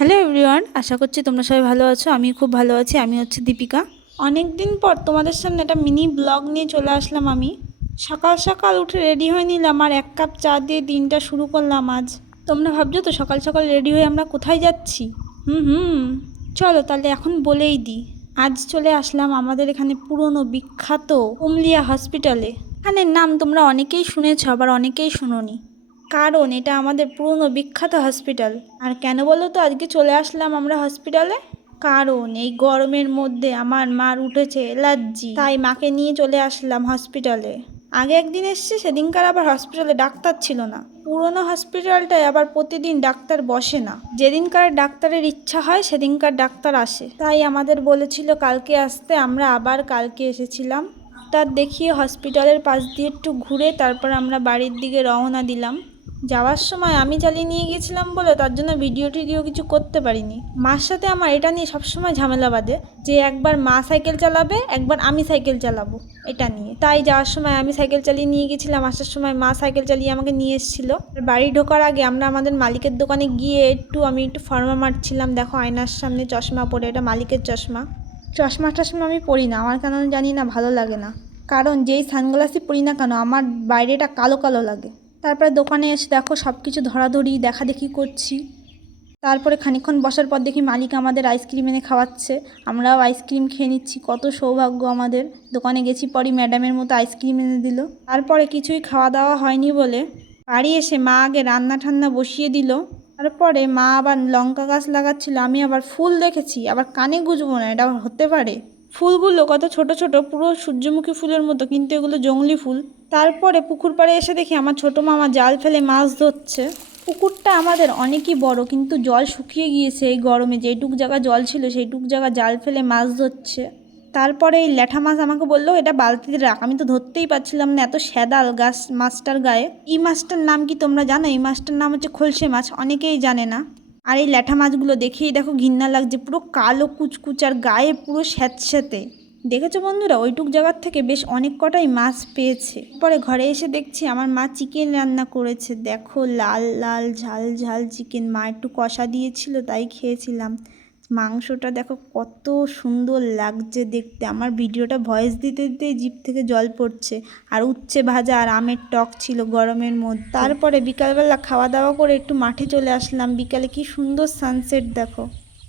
Hello everyone, আশা করছি তোমরা সবাই ভালো আছো। আমি খুব ভালো আছি। আমি হচ্ছে দীপিকা। অনেক দিন পর তোমাদের সামনে একটা মিনি ব্লগ নিয়ে চলে আসলাম। আমি সকাল সকাল উঠে রেডি হয়ে নিলাম আর এক কাপ চা দিয়ে দিনটা শুরু করলাম আজ। তোমরা ভাবছো তো সকাল সকাল রেডি হয়ে আমরা কোথায় যাচ্ছি? হুম, চলো তাহলে এখন বলেই দিই। আজ চলে আসলাম আমাদের এখানে পুরনো বিখ্যাত উমলিয়া হসপিটালে। এখানের নাম তোমরা অনেকেই শুনেছো, আবার অনেকেই শুনোনি, কারণ এটা আমাদের পুরনো বিখ্যাত হসপিটাল। আর কেন বলো তো আজকে চলে আসলাম আমরা হসপিটালে? কারণ এই গরমের মধ্যে আমার মার উঠেছে অ্যালার্জি, তাই মাকে নিয়ে চলে আসলাম হসপিটালে। আগে একদিন এসছে, সেদিনকার আবার হসপিটালে ডাক্তার ছিল না। পুরনো হসপিটালটায় আবার প্রতিদিন ডাক্তার বসে না, যেদিনকার ডাক্তারের ইচ্ছা হয় সেদিনকার ডাক্তার আসে। তাই আমাদের বলেছিল কালকে আসতে, আমরা আবার কালকে এসেছিলাম। ডাক্তার দেখিয়ে হসপিটালের পাশ দিয়ে একটু ঘুরে তারপর আমরা বাড়ির দিকে রওনা দিলাম। যাওয়ার সময় আমি চালিয়ে নিয়ে গেছিলাম বলে তার জন্য ভিডিও টিডিও কিছু করতে পারিনি। মার সাথে আমার এটা নিয়ে সবসময় ঝামেলা বাঁধে যে একবার মা সাইকেল চালাবে, একবার আমি সাইকেল চালাবো, এটা নিয়ে। তাই যাওয়ার সময় আমি সাইকেল চালিয়ে নিয়ে গেছিলাম, আসার সময় মা সাইকেল চালিয়ে আমাকে নিয়ে এসেছিলো। বাড়ি ঢোকার আগে আমরা আমাদের মালিকের দোকানে গিয়ে আমি একটু ফর্মা মারছিলাম। দেখো আয়নার সামনে চশমা পরে, এটা মালিকের চশমা। চশমা টশমা আমি পরি না, আমার কেন জানি না ভালো লাগে না, কারণ যেই সানগ্লাসই পরি না কেন আমার বাইরেটা কালো কালো লাগে। তারপরে দোকানে এসে দেখো সব কিছু ধরাধরি দেখাদেখি করছি। তারপরে খানিকক্ষণ বসার পর দেখি মালিক আমাদের আইসক্রিম এনে খাওয়াচ্ছে। আমরাও আইসক্রিম খেয়ে নিচ্ছি। কত সৌভাগ্য আমাদের। দোকানে গেছি পরই ম্যাডামের মতো আইসক্রিম এনে দিল। তারপরে কিছুই খাওয়া দাওয়া হয়নি বলে বাড়ি এসে মা আগে রান্না ঠান্না বসিয়ে দিল। তারপরে মা আবার লঙ্কা গাছ লাগাচ্ছিল। আমি আবার ফুল দেখেছি, আবার কানে গুঁজবো না, এটা হতে পারে? ফুলগুলো কত ছোট ছোট, পুরো সূর্যমুখী ফুলের মতো, কিন্তু এগুলো জংলি ফুল। তারপরে পুকুর পাড়ে এসে দেখি আমার ছোট মামা জাল ফেলে মাছ ধরছে। পুকুরটা আমাদের অনেকই বড়, কিন্তু জল শুকিয়ে গিয়েছে এই গরমে। যেইটুক জায়গা জল ছিল সেইটুক জায়গা জাল ফেলে মাছ ধরছে। তারপরে এই ল্যাঠা মাছ আমাকে বললো এটা বালতিতে রাখ। আমি তো ধরতেই পারছিলাম না, এত শ্যাদাল গাছ মাছটার গায়ে। এই মাছটার নাম কি তোমরা জানো? এই মাছটার নাম হচ্ছে খলসে মাছ, অনেকেই জানে না। আর এই ল্যাঠা মাছগুলো দেখেই দেখো ঘৃণা লাগছে, পুরো কালো কুচকুচ আর গায়ে পুরো স্যাঁতস্যাঁতে। দেখেছো বন্ধুরা, ওইটুক জায়গার থেকে বেশ অনেক কটাই মাছ পেয়েছে। পরে ঘরে এসে দেখছি আমার মা চিকেন রান্না করেছে। দেখো লাল লাল ঝাল ঝাল চিকেন, মা একটু কষা দিয়েছিল তাই খেয়েছিলাম। মাংসটা দেখো কত সুন্দর লাগছে দেখতে। আমার ভিডিওটা ভয়েস দিতে দিতে জিভ থেকে জল পড়ছে। আর উচ্ছে ভাজা আর আমের টক ছিল গরমের মধ্যে। তারপরে বিকালবেলা খাওয়া দাওয়া করে একটু মাঠে চলে আসলাম। বিকালে কি সুন্দর সানসেট দেখো।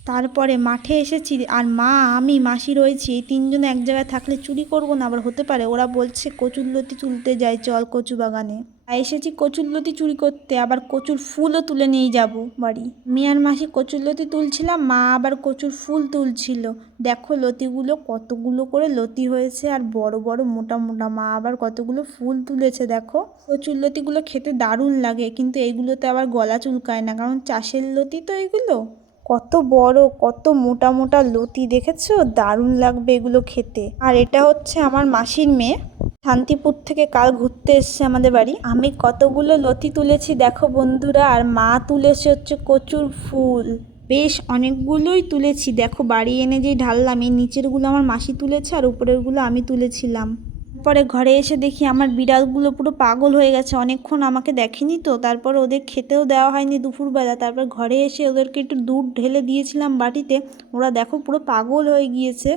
তারপরে মাঠে এসেছি আর মা আমি মাসি রয়েছি, এই তিনজনে এক জায়গায় থাকলে চুরি করবো না? আবার হতে পারে? ওরা বলছে কচুরলতি তুলতে যাই, চল কচু বাগানে। তাই এসেছি কচুরলতি চুরি করতে, আবার কচুর ফুলও তুলে নিয়ে যাব বাড়ি। আমি আর মাসি কচুরলতি তুলছিলাম, মা আবার কচুর ফুল তুলছিল। দেখো লতিগুলো কতগুলো করে লতি হয়েছে, আর বড় বড় মোটা মোটা। মা আবার কতগুলো ফুল তুলেছে দেখো। কচুরলতিগুলো খেতে দারুণ লাগে, কিন্তু এইগুলোতে আবার গলা চুলকায় না, কারণ চাষের লতি তো এগুলো। কত বড়, কত মোটা মোটা লতি, দেখেছো? দারুণ লাগবে এগুলো খেতে। আর এটা হচ্ছে আমার মাসির মেয়ে, শান্তিপুর থেকে কাল ঘুরতে এসছে আমাদের বাড়ি। আমি কতগুলো লতি তুলেছি দেখো বন্ধুরা, আর মা তুলেছে হচ্ছে কচুর ফুল। বেশ অনেকগুলোই তুলেছি দেখো। বাড়ি এনে যেই ঢাললাম, এই নিচেরগুলো আমার মাসি তুলেছে আর উপরেরগুলো আমি তুলেছিলাম। পরে ঘরে এসে দেখি আমার বিড়ালগুলো পুরো পাগল হয়ে গেছে, অনেকক্ষণ আমাকে দেখেনি তো। তারপর ওদের খেতেও দেওয়া হয়নি দুপুরবেলা। তারপর ঘরে এসে ওদেরকে একটু দুধ ঢেলে দিয়েছিলাম বাটিতে। ওরা দেখো পুরো পাগল হয়ে গিয়েছে।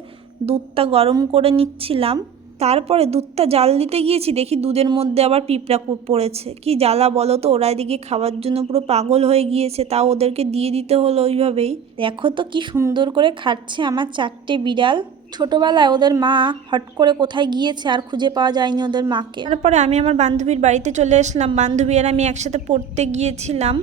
দুধটা গরম করে নিচ্ছিলাম। তারপরে দুধটা জাল দিতে গিয়েছি, দেখি দুধের মধ্যে আবার পিঁপড়া পড়েছে। কি জ্বালা বলো তো! ওরা এদিকে খাওয়ার জন্য পুরো পাগল হয়ে গিয়েছে, তাও ওদেরকে দিয়ে দিতে হলো ওইভাবেই। দেখো তো কি সুন্দর করে খাচ্ছে আমার চারটে বিড়াল। ছোটবেলায় ওদের মা হট করে কোথায় গিয়েছে আর খুঁজে পাওয়া যায়নি ওদের মাকে। তারপরে আমি আমার বান্ধবীর বাড়িতে চলে এসলাম। বান্ধবী আর আমি একসাথে পড়তে গিয়েছিলাম।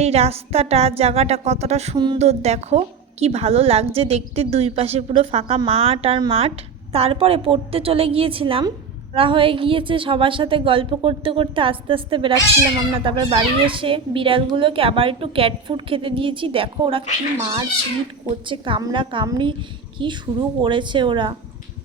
এই রাস্তাটা, জায়গাটা কতটা সুন্দর দেখো, কি ভালো লাগছে দেখতে। দুই পাশে পুরো ফাঁকা মাঠ আর মাঠ। তারপরে পড়তে চলে গিয়েছিলাম। ওরা হয়ে গিয়েছে, সবার সাথে গল্প করতে করতে আস্তে আস্তে বেরাচ্ছিলাম আমরা। তারপর বাড়ি এসে বিড়ালগুলোকে আবার একটু ক্যাট ফুড খেতে দিয়েছি। দেখো ওরা কি মার পিট করছে, কামড়া কামড়ি কি শুরু করেছে ওরা।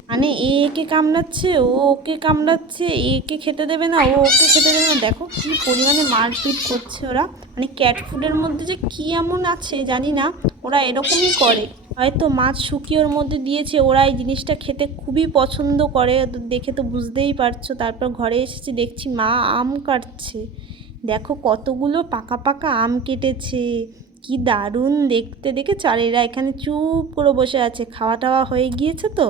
মানে একে কামড়াচ্ছে, ও ওকে কামড়াচ্ছে, একে খেতে দেবে না, ও ওকে খেতে দেবে না। দেখো কি পরিমাণে মারপিট করছে ওরা। মানে ক্যাট ফুডের মধ্যে যে কি এমন আছে জানি না, ওরা এরকমই করে। হয়তো মাছ শুকিয়ে ওর মধ্যে দিয়েছে, ওরা এই জিনিসটা খেতে খুবই পছন্দ করে, ওদের দেখে তো বুঝতেই পারছো। তারপর ঘরে এসেছি, দেখছি মা আম কাটছে। দেখো কতগুলো পাকা পাকা আম কেটেছে, কি কি দারুণ দেখতে, দেখেছো? আর এরা এখানে চুপ করে বসে আছে, খাওয়া টাওয়া হয়ে গিয়েছে তো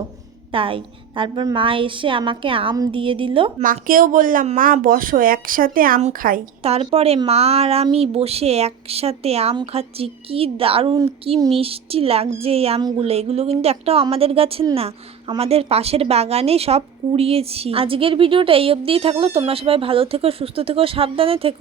তাই। তারপর মা এসে আমাকে আম দিয়ে দিল, মাকেও বললাম মা বসো একসাথে আম খাই। তারপরে মা আর আমি বসে একসাথে আম খাচ্ছি। কি দারুণ, কি মিষ্টি লাগছে এই আমগুলো। এগুলো কিন্তু একটাও আমাদের গাছের না, আমাদের পাশের বাগানে সব কুড়িয়েছি। আজকের ভিডিওটা এই অবধিই থাকলো। তোমরা সবাই ভালো থেকো, সুস্থ থেকো, সাবধানে থেকো।